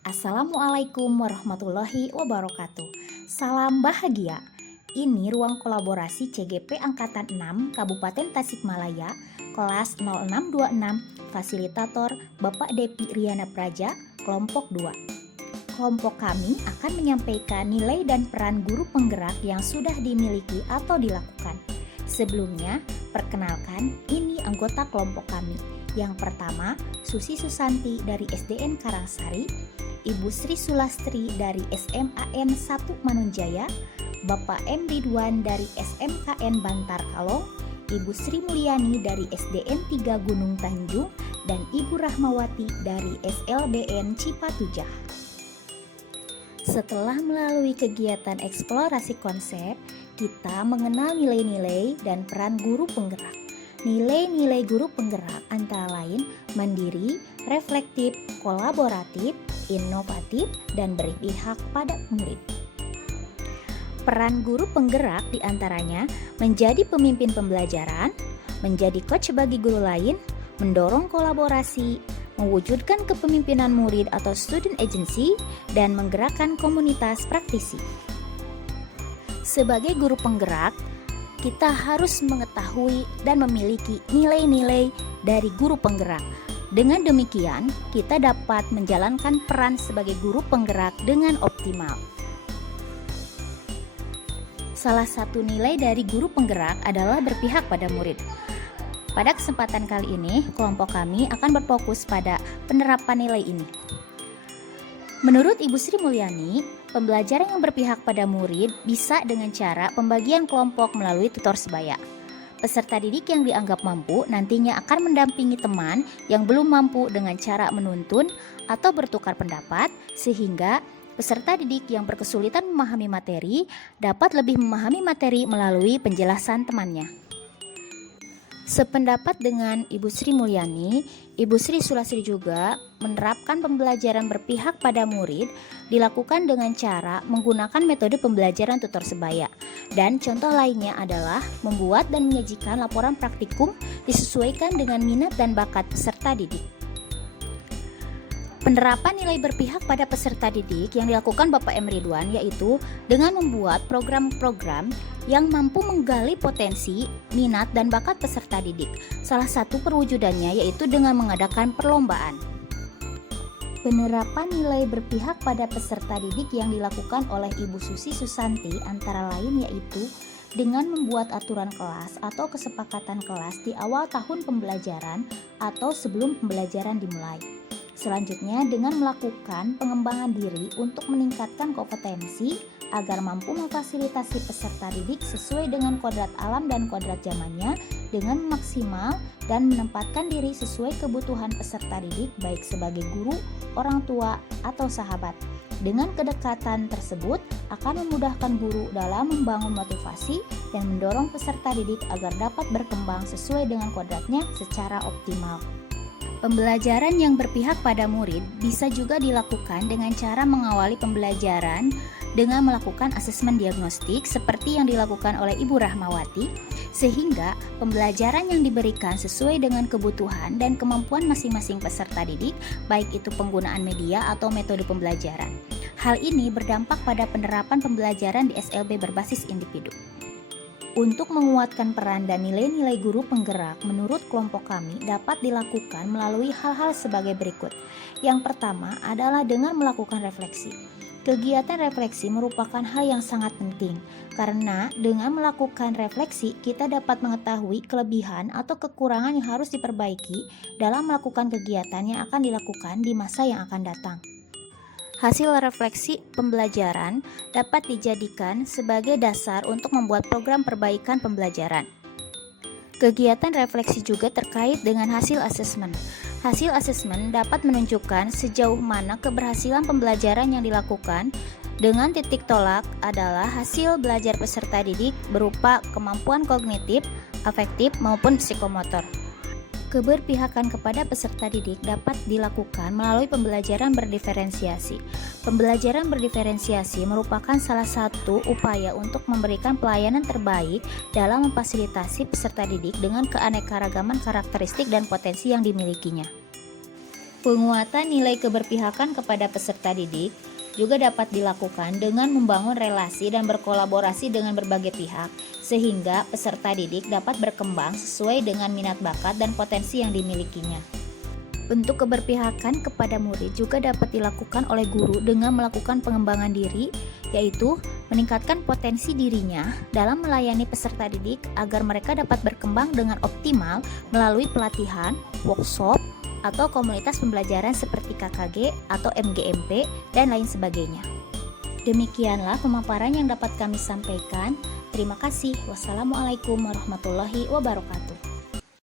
Assalamualaikum warahmatullahi wabarakatuh. Salam bahagia. Ini ruang kolaborasi CGP Angkatan 6 Kabupaten Tasikmalaya, kelas 0626, fasilitator Bapak Depi Riana Praja, kelompok 2. Kelompok kami akan menyampaikan nilai dan peran guru penggerak yang sudah dimiliki atau dilakukan. Sebelumnya, perkenalkan, ini anggota kelompok kami. Yang pertama, Susi Susanti dari SDN Karangsari, Ibu Sri Sulastri dari SMAN 1 Manunjaya, Bapak M. Ridwan dari SMKN Bantar Kalong, Ibu Sri Mulyani dari SDN 3 Gunung Tanjung, dan Ibu Rahmawati dari SLBN Cipatujah. Setelah melalui kegiatan eksplorasi konsep, kita mengenal nilai-nilai dan peran guru penggerak. Nilai-nilai guru penggerak antara lain mandiri, reflektif, kolaboratif, inovatif, dan berpihak pada murid. Peran guru penggerak diantaranya menjadi pemimpin pembelajaran, menjadi coach bagi guru lain, mendorong kolaborasi, mewujudkan kepemimpinan murid atau student agency, dan menggerakkan komunitas praktisi. Sebagai guru penggerak, kita harus mengetahui dan memiliki nilai-nilai dari guru penggerak. Dengan demikian, kita dapat menjalankan peran sebagai guru penggerak dengan optimal. Salah satu nilai dari guru penggerak adalah berpihak pada murid. Pada kesempatan kali ini, kelompok kami akan berfokus pada penerapan nilai ini. Menurut Ibu Sri Mulyani, pembelajaran yang berpihak pada murid bisa dengan cara pembagian kelompok melalui tutor sebaya. Peserta didik yang dianggap mampu nantinya akan mendampingi teman yang belum mampu dengan cara menuntun atau bertukar pendapat, sehingga peserta didik yang berkesulitan memahami materi dapat lebih memahami materi melalui penjelasan temannya. Sependapat dengan Ibu Sri Mulyani, Ibu Sri Sulastri juga menerapkan pembelajaran berpihak pada murid dilakukan dengan cara menggunakan metode pembelajaran tutor sebaya. Dan contoh lainnya adalah membuat dan menyajikan laporan praktikum disesuaikan dengan minat dan bakat peserta didik. Penerapan nilai berpihak pada peserta didik yang dilakukan Bapak M. Ridwan yaitu dengan membuat program-program yang mampu menggali potensi, minat, dan bakat peserta didik. Salah satu perwujudannya yaitu dengan mengadakan perlombaan. Penerapan nilai berpihak pada peserta didik yang dilakukan oleh Ibu Susi Susanti antara lain yaitu dengan membuat aturan kelas atau kesepakatan kelas di awal tahun pembelajaran atau sebelum pembelajaran dimulai. Selanjutnya dengan melakukan pengembangan diri untuk meningkatkan kompetensi agar mampu memfasilitasi peserta didik sesuai dengan kodrat alam dan kodrat zamannya dengan maksimal dan menempatkan diri sesuai kebutuhan peserta didik baik sebagai guru, orang tua, atau sahabat. Dengan kedekatan tersebut akan memudahkan guru dalam membangun motivasi dan mendorong peserta didik agar dapat berkembang sesuai dengan kodratnya secara optimal. Pembelajaran yang berpihak pada murid bisa juga dilakukan dengan cara mengawali pembelajaran dengan melakukan asesmen diagnostik seperti yang dilakukan oleh Ibu Rahmawati, sehingga pembelajaran yang diberikan sesuai dengan kebutuhan dan kemampuan masing-masing peserta didik, baik itu penggunaan media atau metode pembelajaran. Hal ini berdampak pada penerapan pembelajaran di SLB berbasis individu. Untuk menguatkan peran dan nilai-nilai guru penggerak, menurut kelompok kami dapat dilakukan melalui hal-hal sebagai berikut. Yang pertama adalah dengan melakukan refleksi. Kegiatan refleksi merupakan hal yang sangat penting, karena dengan melakukan refleksi kita dapat mengetahui kelebihan atau kekurangan yang harus diperbaiki dalam melakukan kegiatan yang akan dilakukan di masa yang akan datang. Hasil refleksi pembelajaran dapat dijadikan sebagai dasar untuk membuat program perbaikan pembelajaran. Kegiatan refleksi juga terkait dengan hasil asesmen. Hasil asesmen dapat menunjukkan sejauh mana keberhasilan pembelajaran yang dilakukan. Dengan titik tolak adalah hasil belajar peserta didik berupa kemampuan kognitif, afektif, maupun psikomotor. Keberpihakan kepada peserta didik dapat dilakukan melalui pembelajaran berdiferensiasi. Pembelajaran berdiferensiasi merupakan salah satu upaya untuk memberikan pelayanan terbaik dalam memfasilitasi peserta didik dengan keanekaragaman karakteristik dan potensi yang dimilikinya. Penguatan nilai keberpihakan kepada peserta didik juga dapat dilakukan dengan membangun relasi dan berkolaborasi dengan berbagai pihak, sehingga peserta didik dapat berkembang sesuai dengan minat bakat dan potensi yang dimilikinya. Bentuk keberpihakan kepada murid juga dapat dilakukan oleh guru dengan melakukan pengembangan diri, yaitu meningkatkan potensi dirinya dalam melayani peserta didik agar mereka dapat berkembang dengan optimal melalui pelatihan, workshop, atau komunitas pembelajaran seperti KKG atau MGMP dan lain sebagainya. Demikianlah pemaparan yang dapat kami sampaikan. Terima kasih. Wassalamualaikum warahmatullahi wabarakatuh.